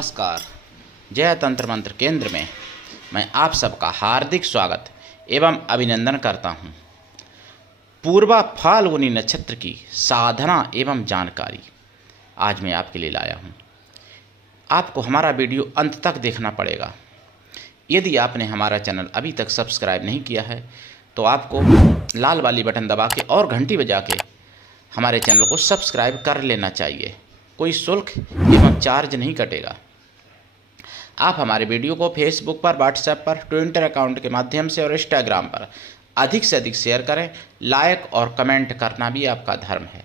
नमस्कार। जय तंत्र मंत्र केंद्र में मैं आप सबका हार्दिक स्वागत एवं अभिनंदन करता हूं। पूर्वा फाल्गुनी नक्षत्र की साधना एवं जानकारी आज मैं आपके लिए लाया हूं। आपको हमारा वीडियो अंत तक देखना पड़ेगा। यदि आपने हमारा चैनल अभी तक सब्सक्राइब नहीं किया है तो आपको लाल वाली बटन दबा के और घंटी बजा के हमारे चैनल को सब्सक्राइब कर लेना चाहिए। कोई शुल्क एवं चार्ज नहीं कटेगा। आप हमारे वीडियो को फेसबुक पर, व्हाट्सएप पर, ट्विटर अकाउंट के माध्यम से और इंस्टाग्राम पर अधिक से अधिक शेयर करें। लाइक और कमेंट करना भी आपका धर्म है।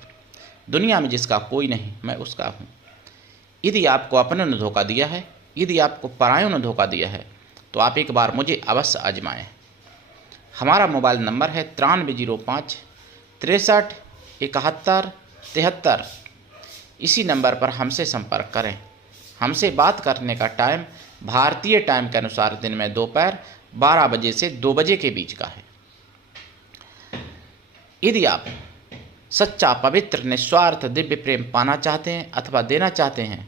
दुनिया में जिसका कोई नहीं मैं उसका हूँ। यदि आपको अपनों ने धोखा दिया है, यदि आपको परायों ने धोखा दिया है तो आप एक बार मुझे अवश्य आजमाएं। हमारा मोबाइल नंबर है 9305 63 71 73। इसी नंबर पर हमसे संपर्क करें। हमसे बात करने का टाइम भारतीय टाइम के अनुसार दिन में दोपहर 12 बजे से 2 बजे के बीच का है। यदि आप सच्चा, पवित्र, निस्वार्थ दिव्य प्रेम पाना चाहते हैं अथवा देना चाहते हैं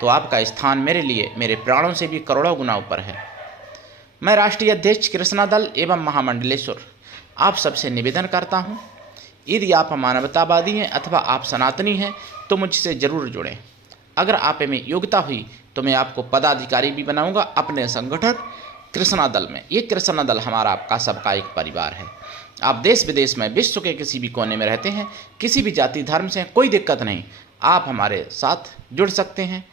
तो आपका स्थान मेरे लिए मेरे प्राणों से भी करोड़ों गुना ऊपर है। मैं राष्ट्रीय अध्यक्ष कृष्णा दल एवं महामंडलेश्वर आप सबसे निवेदन करता हूं, यदि आप मानवतावादी हैं अथवा आप सनातनी हैं तो मुझसे ज़रूर जुड़ें। अगर आप में योग्यता हुई तो मैं आपको पदाधिकारी भी बनाऊंगा अपने संगठन कृष्णा दल में। ये कृष्णा दल हमारा आपका सबका एक परिवार है। आप देश विदेश में, विश्व के किसी भी कोने में रहते हैं, किसी भी जाति धर्म से, कोई दिक्कत नहीं, आप हमारे साथ जुड़ सकते हैं।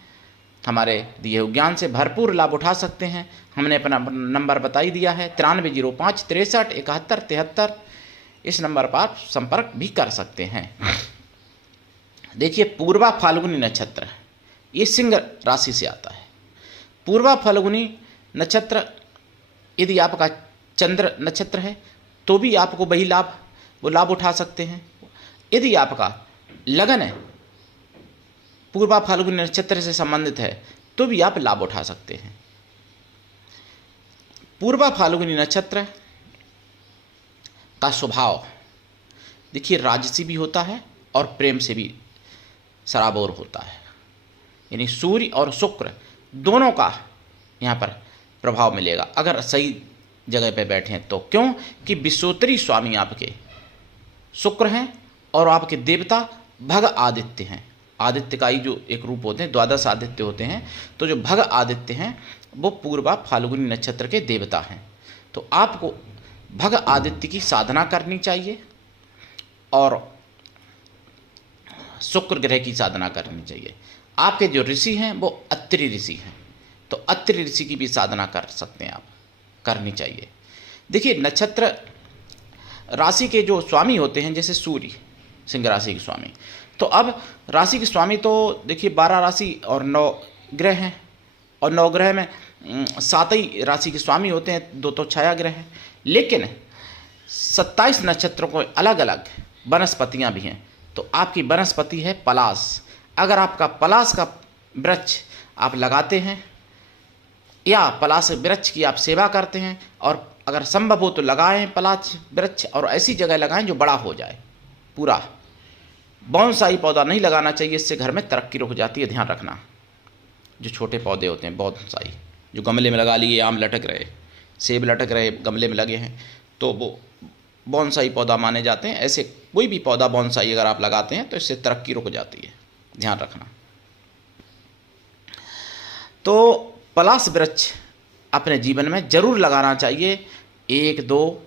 हमारे दिए हुए ज्ञान से भरपूर लाभ उठा सकते हैं। हमने अपना नंबर बता ही दिया है 9305 63 71 73। इस नंबर पर आप संपर्क भी कर सकते हैं। देखिए, पूर्वा फाल्गुनी नक्षत्र ये सिंह राशि से आता है। पूर्वा फाल्गुनी नक्षत्र यदि आपका चंद्र नक्षत्र है तो भी आपको वही लाभ उठा सकते हैं। यदि आपका लगन है पूर्वा फाल्गुनी नक्षत्र से संबंधित है तो भी आप लाभ उठा सकते हैं। पूर्वा फाल्गुनी नक्षत्र का स्वभाव देखिए राजसी भी होता है और प्रेम से भी सराबोर होता है। यानी सूर्य और शुक्र दोनों का यहाँ पर प्रभाव मिलेगा अगर सही जगह पे बैठे हैं तो। क्यों कि विश्वोत्तरी स्वामी आपके शुक्र हैं और आपके देवता भग आदित्य हैं। आदित्य का ही जो एक रूप होते हैं, द्वादश आदित्य होते हैं, तो जो भग आदित्य हैं वो पूर्वा फाल्गुनी नक्षत्र के देवता हैं। तो आपको भग आदित्य की साधना करनी चाहिए और शुक्र ग्रह की साधना करनी चाहिए। आपके जो ऋषि हैं वो अत्रि ऋषि हैं, तो अत्रि ऋषि की भी साधना कर सकते हैं, आप करनी चाहिए। देखिए, नक्षत्र राशि के जो स्वामी होते हैं, जैसे सूर्य सिंह राशि के स्वामी, तो अब राशि के स्वामी तो देखिए 12 राशि और 9 ग्रह हैं, और 9 ग्रह में 7 ही राशि के स्वामी होते हैं, 2 तो छाया ग्रह हैं। लेकिन 27 नक्षत्रों को अलग अलग वनस्पतियाँ भी हैं। तो आपकी वनस्पति है पलाश। अगर आपका पलाश का वृक्ष आप लगाते हैं या पलाश वृक्ष की आप सेवा करते हैं, और अगर संभव हो तो लगाएं पलाश वृक्ष, और ऐसी जगह लगाएं जो बड़ा हो जाए पूरा। बोनसाई पौधा नहीं लगाना चाहिए, इससे घर में तरक्की रुक जाती है, ध्यान रखना। जो छोटे पौधे होते हैं बोनसाई, जो गमले में लगा लिए, आम लटक रहे, सेब लटक रहे, गमले में लगे हैं, तो वो बोनसाई पौधा माने जाते हैं। ऐसे कोई भी पौधा बोनसाई अगर आप लगाते हैं तो इससे तरक्की रुक जाती है, ध्यान रखना। तो पलाश वृक्ष अपने जीवन में जरूर लगाना चाहिए, 1, 2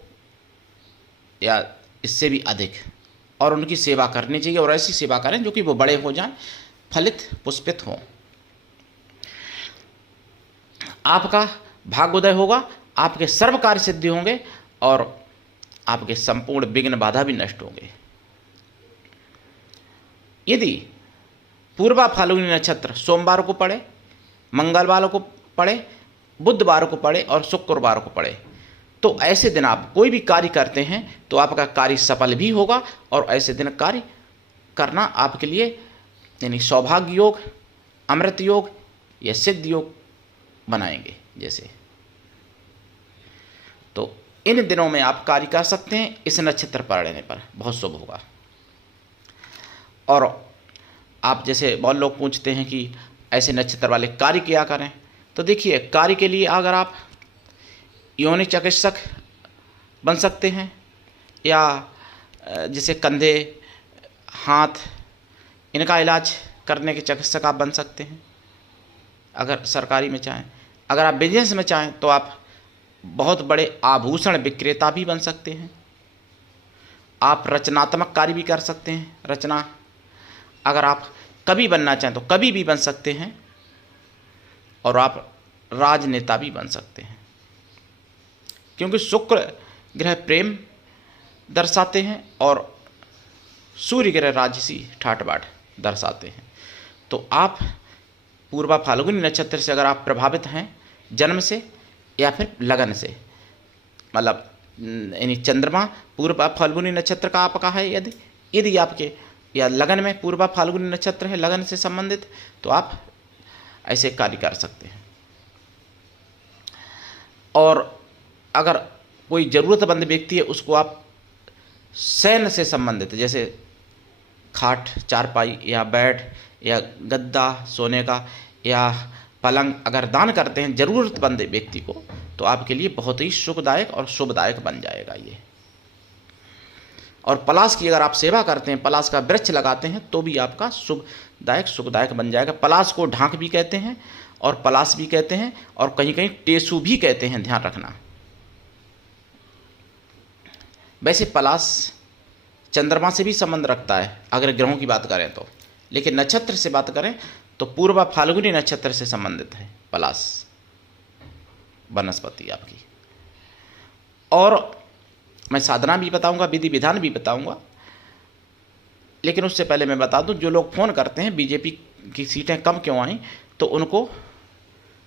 या इससे भी अधिक, और उनकी सेवा करनी चाहिए। और ऐसी सेवा करें जो कि वो बड़े हो जाएं, फलित पुष्पित हों। आपका भाग्योदय होगा, आपके सर्व कार्य सिद्धि होंगे और आपके संपूर्ण विघ्न बाधा भी नष्ट होंगे। यदि पूर्वा फाल्गुनी नक्षत्र सोमवार को पड़े, मंगलवार को पड़े, बुधवार को पड़े और शुक्रवार को पड़े, तो ऐसे दिन आप कोई भी कार्य करते हैं तो आपका कार्य सफल भी होगा। और ऐसे दिन कार्य करना आपके लिए यानी सौभाग्य योग, अमृत योग या सिद्ध योग बनाएंगे। जैसे तो इन दिनों में आप कार्य कर सकते हैं। इस नक्षत्र पर रहने पर बहुत शुभ होगा। और आप जैसे बहुत लोग पूछते हैं कि ऐसे नक्षत्र वाले कार्य किया करें। तो देखिए, कार्य के लिए अगर आप योनि चिकित्सक बन सकते हैं, या जैसे कंधे, हाथ, इनका इलाज करने के चिकित्सक आप बन सकते हैं अगर सरकारी में चाहें। अगर आप बिजनेस में चाहें तो आप बहुत बड़े आभूषण विक्रेता भी बन सकते हैं। आप रचनात्मक कार्य भी कर सकते हैं, रचना। अगर आप कवि बनना चाहें तो कवि भी बन सकते हैं, और आप राजनेता भी बन सकते हैं, क्योंकि शुक्र ग्रह प्रेम दर्शाते हैं और सूर्य ग्रह राजसी ठाट बाट दर्शाते हैं। तो आप पूर्वा फाल्गुनी नक्षत्र से अगर आप प्रभावित हैं जन्म से या फिर लगन से, मतलब यानी चंद्रमा पूर्वा फाल्गुनी नक्षत्र का आपका है, यदि आपके या लगन में पूर्वा फाल्गुनी नक्षत्र है लगन से संबंधित, तो आप ऐसे कार्य कर सकते हैं। और अगर कोई ज़रूरतमंद व्यक्ति है उसको आप शयन से संबंधित, जैसे खाट, चारपाई या बेड या गद्दा सोने का या पलंग अगर दान करते हैं ज़रूरतमंद व्यक्ति को, तो आपके लिए बहुत ही सुखदायक और शुभदायक बन जाएगा ये। और पलाश की अगर आप सेवा करते हैं, पलाश का वृक्ष लगाते हैं, तो भी आपका शुभदायक सुखदायक बन जाएगा। पलाश को ढाक भी कहते हैं और पलाश भी कहते हैं, और कहीं कहीं टेसू भी कहते हैं, ध्यान रखना। वैसे पलाश चंद्रमा से भी संबंध रखता है अगर ग्रहों की बात करें तो, लेकिन नक्षत्र से बात करें तो पूर्वा फाल्गुनी नक्षत्र से संबंधित है पलाश वनस्पति आपकी। और मैं साधना भी बताऊंगा, विधि विधान भी बताऊंगा, लेकिन उससे पहले मैं बता दूं, जो लोग फ़ोन करते हैं बीजेपी की सीटें कम क्यों आई, तो उनको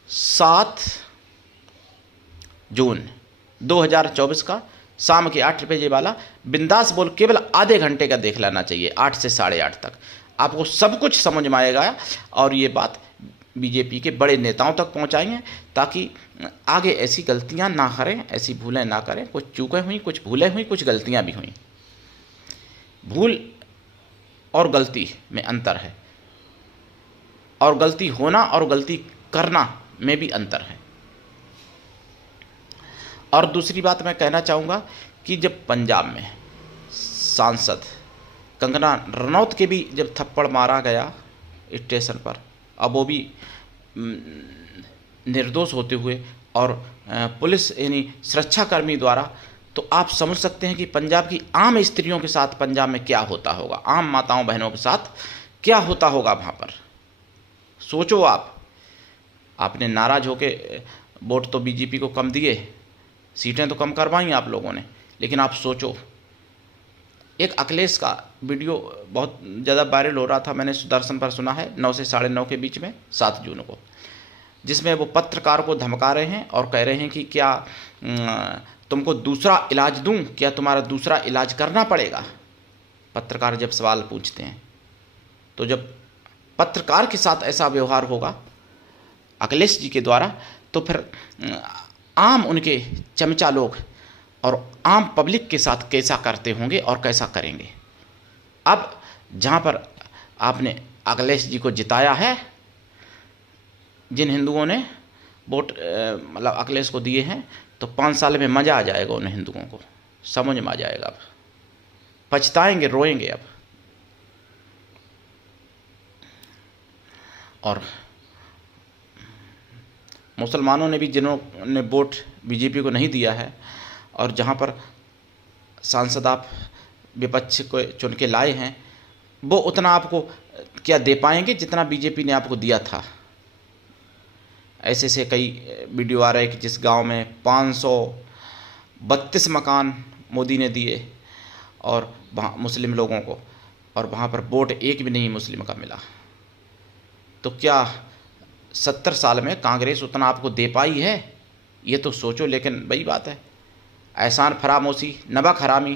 7 जून 2024 का शाम के 8 बजे वाला बिंदास बोल केवल आधे घंटे का देख लेना चाहिए, 8 से 8:30 तक। आपको सब कुछ समझ में आएगा, और ये बात बीजेपी के बड़े नेताओं तक पहुंचाएंगे, ताकि आगे ऐसी गलतियां ना करें, ऐसी भूलें ना करें। कुछ चूकें हुई, कुछ भूलें हुई, कुछ गलतियां भी हुई। भूल और गलती में अंतर है, और गलती होना और गलती करना में भी अंतर है। और दूसरी बात मैं कहना चाहूँगा कि जब पंजाब में सांसद कंगना रनौत के भी जब थप्पड़ मारा गया स्टेशन पर, अब वो भी निर्दोष होते हुए, और पुलिस यानी सुरक्षाकर्मी द्वारा, तो आप समझ सकते हैं कि पंजाब की आम स्त्रियों के साथ पंजाब में क्या होता होगा, आम माताओं बहनों के साथ क्या होता होगा वहाँ पर। सोचो आप, आपने नाराज़ होके वोट तो बीजेपी को कम दिए, सीटें तो कम करवाई आप लोगों ने, लेकिन आप सोचो, एक अखिलेश का वीडियो बहुत ज़्यादा वायरल हो रहा था, मैंने सुदर्शन पर सुना है, 9 से 9:30 के बीच में 7 जून को, जिसमें वो पत्रकार को धमका रहे हैं और कह रहे हैं कि क्या तुमको दूसरा इलाज दूं, क्या तुम्हारा दूसरा इलाज करना पड़ेगा। पत्रकार जब सवाल पूछते हैं, तो जब पत्रकार के साथ ऐसा व्यवहार होगा अखिलेश जी के द्वारा, तो फिर आम उनके चमचा लोग और आम पब्लिक के साथ कैसा करते होंगे और कैसा करेंगे। अब जहाँ पर आपने अखिलेश जी को जिताया है, जिन हिंदुओं ने वोट मतलब अखिलेश को दिए हैं, तो 5 साल में मज़ा आ जाएगा उन हिंदुओं को, समझ में आ जाएगा। अब पछताएंगे, रोएंगे अब। और मुसलमानों ने भी, जिन्होंने वोट बीजेपी को नहीं दिया है, और जहाँ पर सांसद आप विपक्ष को चुन के लाए हैं, वो उतना आपको क्या दे पाएंगे जितना बीजेपी ने आपको दिया था। ऐसे से कई वीडियो आ रहे हैं कि जिस गांव में 532 मकान मोदी ने दिए और वहाँ मुस्लिम लोगों को, और वहाँ पर वोट एक भी नहीं मुस्लिम का मिला। तो क्या 70 साल में कांग्रेस उतना आपको दे पाई है? ये तो सोचो। लेकिन वही बात है, एहसान फरामोशी नमक हरामी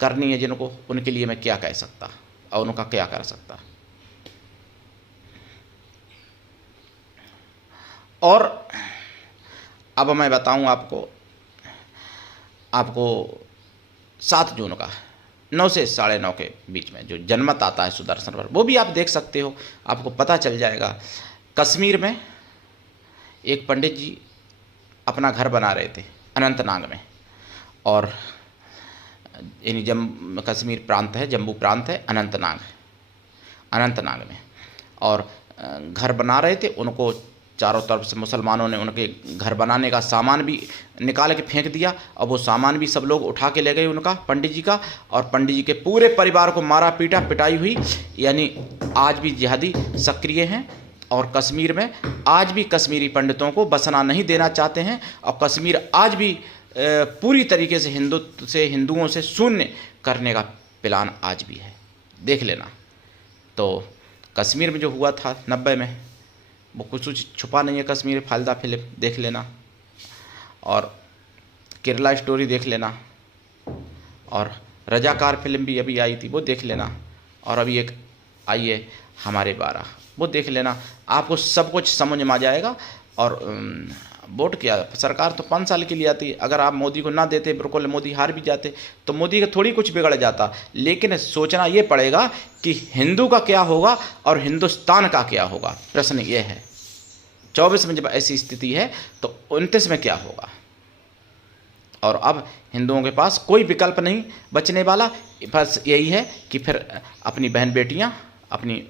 करनी है जिनको, उनके लिए मैं क्या कह सकता और उनका क्या कर सकता। और अब मैं बताऊं आपको 7 जून का 9 से 9:30 के बीच में जो जनमत आता है सुदर्शन पर, वो भी आप देख सकते हो, आपको पता चल जाएगा। कश्मीर में एक पंडित जी अपना घर बना रहे थे अनंतनाग में, और यानी कश्मीर प्रांत है, जम्मू प्रांत है, अनंतनाग में, और घर बना रहे थे। उनको चारों तरफ से मुसलमानों ने उनके घर बनाने का सामान भी निकाल के फेंक दिया, और वो सामान भी सब लोग उठा के ले गए उनका, पंडित जी का, और पंडित जी के पूरे परिवार को मारा पीटा, पिटाई हुई। यानी आज भी जिहादी सक्रिय हैं, और कश्मीर में आज भी कश्मीरी पंडितों को बसना नहीं देना चाहते हैं, और कश्मीर आज भी पूरी तरीके से हिंदुओं से शून्य करने का प्लान आज भी है, देख लेना। तो कश्मीर में जो हुआ था 90 में, वो कुछ छुपा नहीं है। कश्मीर फालदा फिल्म देख लेना, और केरला स्टोरी देख लेना, और रजाकार फिल्म भी अभी आई थी, वो देख लेना, और अभी एक आई है हमारे 12, वो देख लेना। आपको सब कुछ समझ में आ जाएगा। और वोट क्या, सरकार तो 5 साल के लिए आती है। अगर आप मोदी को ना देते, बिल्कुल मोदी हार भी जाते, तो मोदी का थोड़ी कुछ बिगड़ जाता। लेकिन सोचना ये पड़ेगा कि हिंदू का क्या होगा और हिंदुस्तान का क्या होगा। प्रश्न ये है, 24 में जब ऐसी स्थिति है तो 29 में क्या होगा। और अब हिंदुओं के पास कोई विकल्प नहीं बचने वाला, बस यही है कि फिर अपनी बहन बेटियां, अपनी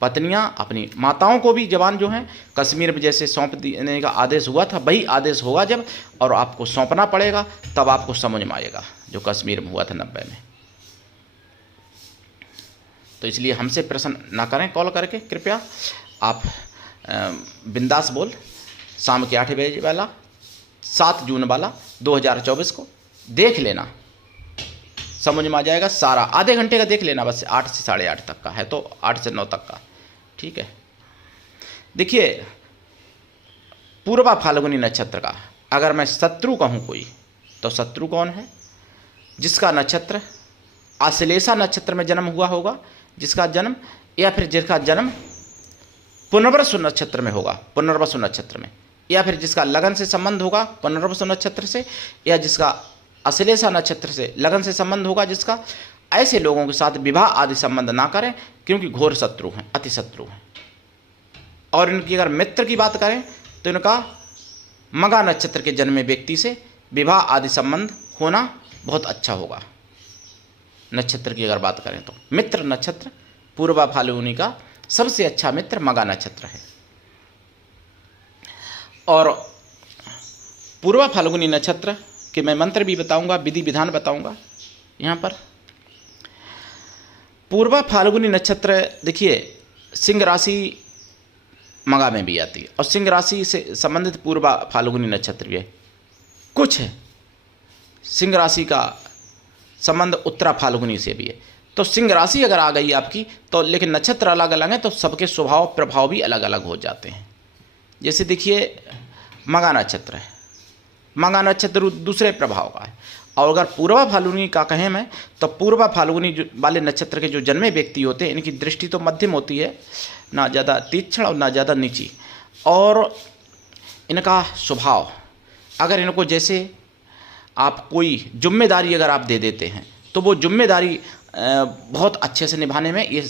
पत्नियां, अपनी माताओं को भी जवान जो हैं कश्मीर में जैसे सौंप देने का आदेश हुआ था, वही आदेश होगा जब, और आपको सौंपना पड़ेगा, तब आपको समझ में आएगा जो कश्मीर में हुआ था 90 में। तो इसलिए हमसे प्रश्न ना करें कॉल करके, कृपया आप बिंदास बोल शाम के 8 बजे वाला 7 जून वाला 2024 को देख लेना, समझ में आ जाएगा सारा। आधे घंटे का देख लेना बस, 8 से 8:30 तक का है, तो 8 से 9 तक का, ठीक है। देखिए, पूर्वा फाल्गुनी नक्षत्र का अगर मैं शत्रु कहूँ कोई, तो शत्रु कौन है? जिसका नक्षत्र आश्लेषा नक्षत्र में जन्म हुआ होगा, जिसका जन्म, या फिर जिसका जन्म पुनर्वसु नक्षत्र में होगा, पुनर्वसु नक्षत्र में, या फिर जिसका लगन से संबंध होगा पुनर्वसु नक्षत्र से, या जिसका आश्लेषा नक्षत्र से लगन से संबंध होगा जिसका, ऐसे लोगों के साथ विवाह आदि संबंध ना करें, क्योंकि घोर शत्रु हैं, अति शत्रु हैं। और इनकी अगर मित्र की बात करें तो इनका मगा नक्षत्र के जन्मे व्यक्ति से विवाह आदि संबंध होना बहुत अच्छा होगा। नक्षत्र की अगर बात करें तो मित्र नक्षत्र पूर्वा फाल्गुनी का सबसे अच्छा मित्र मगा नक्षत्र है। और पूर्वा फाल्गुनी नक्षत्र के मैं मंत्र भी बताऊंगा, विधि विधान बताऊंगा। यहाँ पर पूर्वा फाल्गुनी नक्षत्र देखिए सिंह राशि मगा में भी आती है, और सिंह राशि से संबंधित पूर्वा फाल्गुनी नक्षत्र भी है। कुछ है सिंह राशि का संबंध उत्तरा फाल्गुनी से भी है। तो सिंह राशि अगर आ गई आपकी तो, लेकिन नक्षत्र अलग अलग हैं, तो सबके स्वभाव प्रभाव भी अलग अलग हो जाते हैं। जैसे देखिए मगा नक्षत्र है, मगा नक्षत्र दूसरे प्रभाव का है। और अगर पूर्वा फाल्गुनी का कहें मैं, तो पूर्वा फाल्गुनी वाले नक्षत्र के जो जन्मे व्यक्ति होते हैं, इनकी दृष्टि तो मध्यम होती है, ना ज़्यादा तीक्ष्ण और ना ज़्यादा नीची। और इनका स्वभाव, अगर इनको जैसे आप कोई जिम्मेदारी अगर आप दे देते हैं, तो वो जिम्मेदारी बहुत अच्छे से निभाने में ये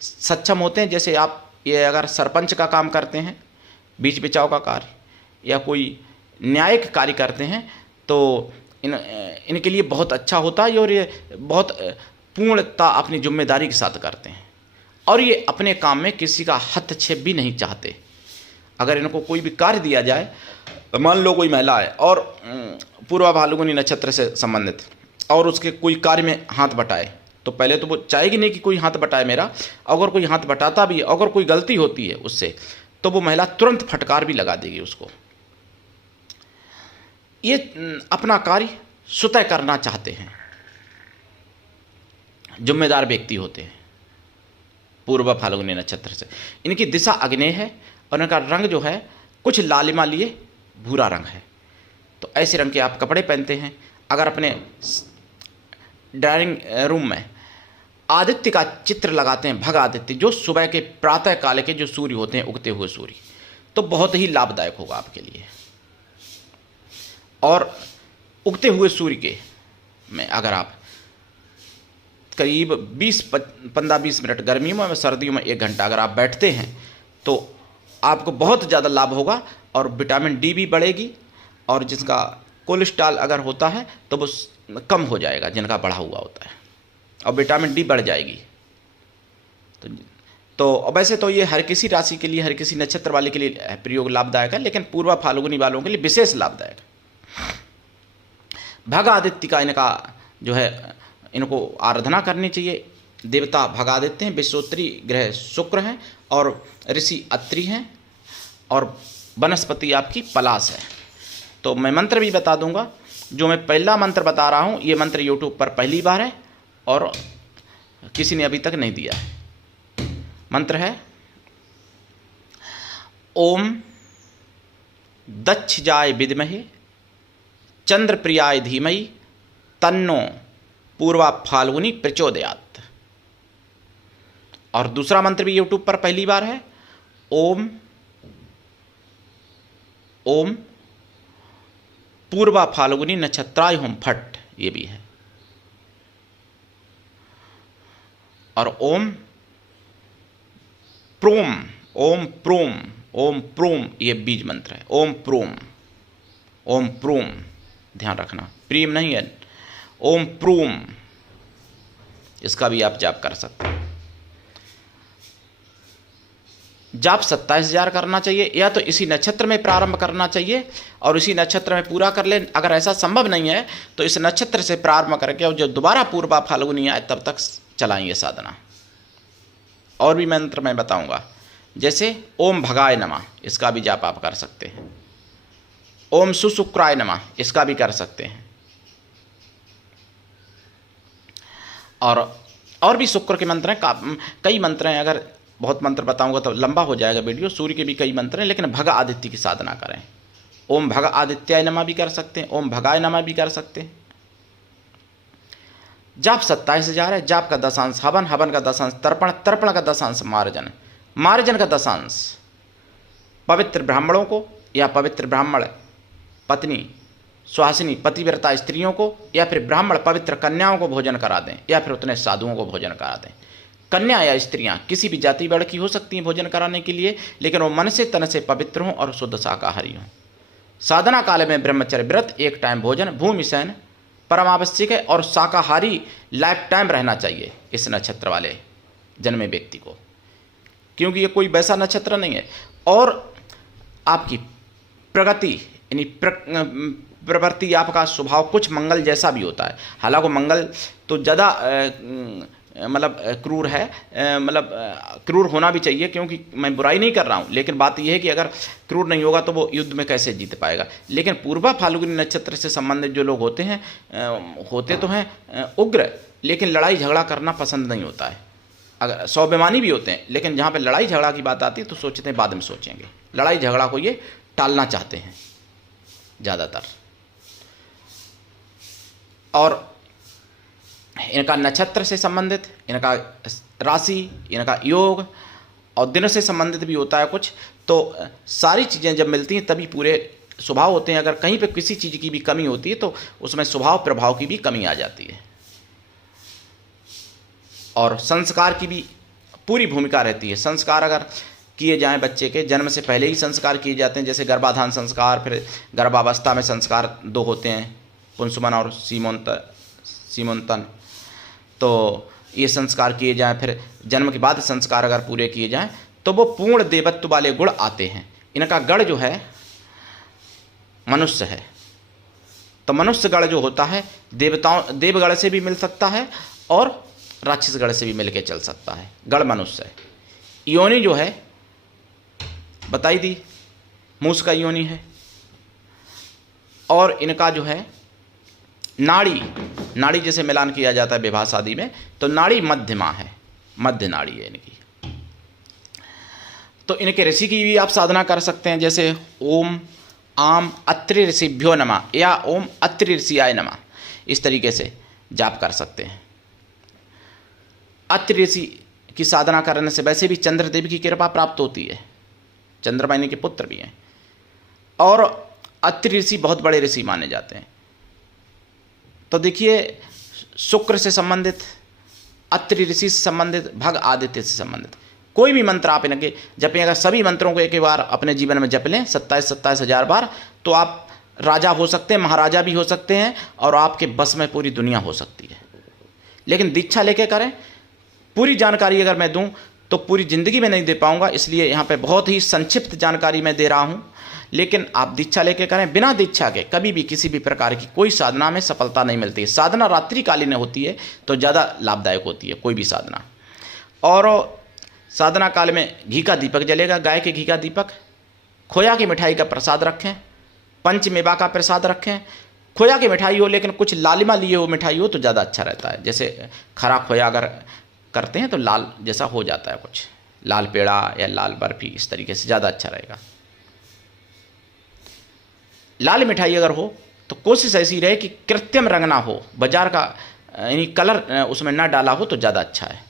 सक्षम होते हैं। जैसे आप ये अगर सरपंच का काम करते हैं, बीच बचाव का कार्य, या कोई न्यायिक कार्य करते हैं, तो इनके लिए बहुत अच्छा होता है, और ये बहुत पूर्णता अपनी जिम्मेदारी के साथ करते हैं। और ये अपने काम में किसी का हस्तक्षेप भी नहीं चाहते। अगर इनको कोई भी कार्य दिया जाए, मान लो कोई महिला है और पूर्वा फाल्गुनी नक्षत्र से संबंधित, और उसके कोई कार्य में हाथ बटाए, तो पहले तो वो चाहेगी नहीं कि कोई हाथ बटाए मेरा। अगर कोई हाथ बटाता भी है, अगर कोई गलती होती है उससे, तो वो महिला तुरंत फटकार भी लगा देगी उसको। ये अपना कार्य स्वतः करना चाहते हैं, जिम्मेदार व्यक्ति होते हैं पूर्वा फाल्गुनी नक्षत्र से। इनकी दिशा अग्नेय है, और इनका रंग जो है कुछ लालिमा लिए भूरा रंग है। तो ऐसे रंग के आप कपड़े पहनते हैं। अगर अपने ड्राइंग रूम में आदित्य का चित्र लगाते हैं, भग आदित्य, जो सुबह के प्रातः काल के जो सूर्य होते हैं, उगते हुए सूर्य, तो बहुत ही लाभदायक होगा आपके लिए। और उगते हुए सूर्य के में अगर आप करीब 15-20 मिनट, गर्मियों में, सर्दियों में 1 घंटा अगर आप बैठते हैं तो आपको बहुत ज़्यादा लाभ होगा और विटामिन डी भी बढ़ेगी, और जिसका कोलेस्ट्रॉल अगर होता है तो वो कम हो जाएगा, जिनका बढ़ा हुआ होता है, और विटामिन डी बढ़ जाएगी। तो वैसे तो ये हर किसी राशि के लिए, हर किसी नक्षत्र वाले के लिए प्रयोग लाभदायक है, लेकिन पूर्वा फाल्गुनी वालों के लिए विशेष लाभदायक है। भगादित्य का इनका जो है, इनको आराधना करनी चाहिए। देवता भगादित्य हैं, विश्वोत्तरी ग्रह शुक्र हैं, और ऋषि अत्रि हैं, और वनस्पति आपकी पलाश है। तो मैं मंत्र भी बता दूंगा। जो मैं पहला मंत्र बता रहा हूँ, ये मंत्र यूट्यूब पर पहली बार है और किसी ने अभी तक नहीं दिया है। मंत्र है ओम दक्षजाय विद्महे चंद्र प्रियाय धीमहि तन्नो पूर्वा फाल्गुनी प्रचोदयात्। और दूसरा मंत्र भी यूट्यूब पर पहली बार है, ओम ओम पूर्वा फाल्गुनी नक्षत्राय हुम फट, ये भी है। और ओम प्रोम, ओम प्रोम, ओम प्रोम, ये बीज मंत्र है। ओम प्रोम, ओम प्रोम, ध्यान रखना, प्रेम नहीं है, ओम प्रोम, इसका भी आप जाप कर सकते हैं। जाप 27,000 करना चाहिए, या तो इसी नक्षत्र में प्रारंभ करना चाहिए और इसी नक्षत्र में पूरा कर लें। अगर ऐसा संभव नहीं है तो इस नक्षत्र से प्रारंभ करके और जब दोबारा पूर्वा फाल्गुनी आए तब तक चलाएंगे साधना। और भी मंत्र मैं बताऊंगा, जैसे ओम भगाय नमः, इसका भी जाप आप कर सकते हैं। ओम सुशुक्राय नमः, इसका भी कर सकते हैं। और भी शुक्र के मंत्र हैं, कई मंत्र हैं। अगर बहुत मंत्र बताऊंगा तो लंबा हो जाएगा वीडियो। सूर्य के भी कई मंत्र हैं, लेकिन भग आदित्य की साधना करें। ओम भग आदित्याय नमः भी कर सकते हैं, ओम भगाय नमः भी कर सकते हैं। जाप 27,000 है। जाप का 10 हवन, हवन का 10 तर्पण, तर्पण का 10 मार्जन, मार्जन का 10 पवित्र ब्राह्मणों को या पवित्र ब्राह्मण पत्नी सुहासिनी पतिव्रता स्त्रियों को, या फिर ब्राह्मण पवित्र कन्याओं को भोजन करा दें, या फिर उतने साधुओं को भोजन करा दें। कन्या या स्त्रियां किसी भी जाति वर्ग की हो सकती हैं भोजन कराने के लिए, लेकिन वो मन से तन से पवित्र हों और शुद्ध शाकाहारी हों। साधना काल में ब्रह्मचर्य व्रत, 1 टाइम भोजन, भूमि शयन परम आवश्यक है, और शाकाहारी लाइफ टाइम रहना चाहिए इस नक्षत्र वाले जन्मे व्यक्ति को, क्योंकि ये कोई वैसा नक्षत्र नहीं है। और आपकी प्रगति यानी प्रवृत्ति, आपका स्वभाव कुछ मंगल जैसा भी होता है। हालांकि मंगल तो ज़्यादा मतलब क्रूर है, मतलब क्रूर होना भी चाहिए, क्योंकि मैं बुराई नहीं कर रहा हूँ, लेकिन बात यह है कि अगर क्रूर नहीं होगा तो वो युद्ध में कैसे जीत पाएगा। लेकिन पूर्वा फाल्गुनी नक्षत्र से संबंधित जो लोग होते हैं, होते तो हैं उग्र, लेकिन लड़ाई झगड़ा करना पसंद नहीं होता है। अगर स्वाभिमानी भी होते हैं, लेकिन जहाँ पे लड़ाई झगड़ा की बात आती है तो सोचते हैं बाद में सोचेंगे। लड़ाई झगड़ा को ये टालना चाहते हैं ज़्यादातर। और इनका नक्षत्र से संबंधित, इनका राशि, इनका योग और दिन से संबंधित भी होता है कुछ। तो सारी चीज़ें जब मिलती हैं तभी पूरे स्वभाव होते हैं। अगर कहीं पे किसी चीज़ की भी कमी होती है तो उसमें स्वभाव प्रभाव की भी कमी आ जाती है, और संस्कार की भी पूरी भूमिका रहती है। संस्कार अगर किए जाएं, बच्चे के जन्म से पहले ही संस्कार किए जाते हैं, जैसे गर्भाधान संस्कार, फिर गर्भावस्था में संस्कार 2 होते हैं, पुंसवन और सीमोंतन। तो ये संस्कार किए जाएं, फिर जन्म के बाद संस्कार अगर पूरे किए जाएं तो वो पूर्ण देवत्व वाले गुण आते हैं। इनका गण जो है मनुष्य है, तो मनुष्य गण जो होता है देवगण से भी मिल सकता है और राक्षस गण से भी मिलके चल सकता है। गण मनुष्य है। योनि जो है बताई दी, मूस का योनि है। और इनका जो है नाड़ी जैसे मिलान किया जाता है विवाह शादी में, तो नाड़ी मध्यमा है, मध्य नाड़ी है इनकी। तो इनके ऋषि की भी आप साधना कर सकते हैं, जैसे ओम आम अत्रि ऋषिभ्यो नमः या ओम अत्रि ऋषियाय नमः, इस तरीके से जाप कर सकते हैं। अत्रि ऋषि की साधना करने से वैसे भी चंद्रदेव की कृपा प्राप्त होती है, चंद्रमा इनके पुत्र भी हैं, और अत्रि ऋषि बहुत बड़े ऋषि माने जाते हैं। तो देखिए शुक्र से संबंधित अत्रि ऋषि से संबंधित, भग आदित्य से संबंधित कोई भी मंत्र आप इनके जपें। अगर सभी मंत्रों को एक ही बार अपने जीवन में जप लें 27,000 बार, तो आप राजा हो सकते हैं, महाराजा भी हो सकते हैं, और आपके बस में पूरी दुनिया हो सकती है। लेकिन दीक्षा लेके करें। पूरी जानकारी अगर मैं दूं तो पूरी ज़िंदगी में नहीं दे पाऊंगा, इसलिए यहाँ पे बहुत ही संक्षिप्त जानकारी मैं दे रहा हूँ। लेकिन आप दीक्षा लेके करें। बिना दीक्षा के कभी भी किसी भी प्रकार की कोई साधना में सफलता नहीं मिलती है। साधना रात्रिकालीन होती है तो ज़्यादा लाभदायक होती है कोई भी साधना। और साधना काल में घी का दीपक जलेगा, गाय के घी का दीपक। खोया की मिठाई का प्रसाद रखें, पंचमेवा का प्रसाद रखें। खोया की मिठाई हो लेकिन कुछ लालिमा लिए हो मिठाई हो तो ज़्यादा अच्छा रहता है। जैसे खरा खोया अगर करते हैं तो लाल जैसा हो जाता है, कुछ लाल पेड़ा या लाल बर्फी, इस तरीके से ज़्यादा अच्छा रहेगा। लाल मिठाई अगर हो तो कोशिश ऐसी रहे कि कृत्रिम रंग ना हो, बाजार का यानी कलर उसमें ना डाला हो तो ज़्यादा अच्छा है।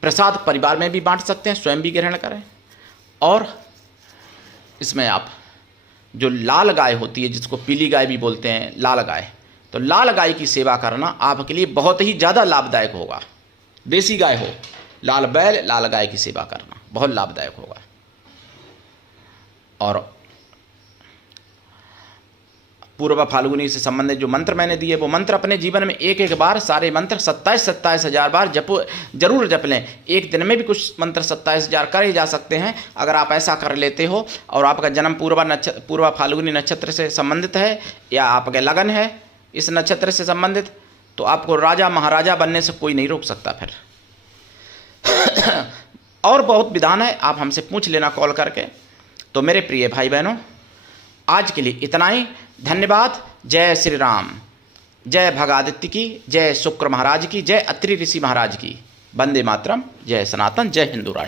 प्रसाद परिवार में भी बांट सकते हैं, स्वयं भी ग्रहण करें। और इसमें आप जो लाल गाय होती है, जिसको पीली गाय भी बोलते हैं, लाल गाय, तो लाल गाय की सेवा करना आपके लिए बहुत ही ज़्यादा लाभदायक होगा। देसी गाय हो, लाल बैल, लाल गाय की सेवा करना बहुत लाभदायक होगा। और पूर्व फाल्गुनी से संबंधित जो मंत्र मैंने दिए, वो मंत्र अपने जीवन में एक एक बार सारे मंत्र 27,000 बार जरूर जप लें। एक दिन में भी कुछ मंत्र 27,000 करे जा सकते हैं अगर आप ऐसा कर लेते हो। और आपका जन्म पूर्व फाल्गुनी नक्षत्र से संबंधित है या आपके लगन है इस नक्षत्र से संबंधित, तो आपको राजा महाराजा बनने से कोई नहीं रोक सकता फिर। और बहुत विधान है, आप हमसे पूछ लेना कॉल करके। तो मेरे प्रिय भाई बहनों, आज के लिए इतना ही। धन्यवाद। जय श्री राम। जय भगादित्य की, जय शुक्र महाराज की, जय अत्रि ऋषि महाराज की। वंदे मातरम। जय सनातन। जय हिंदू राष्ट्र।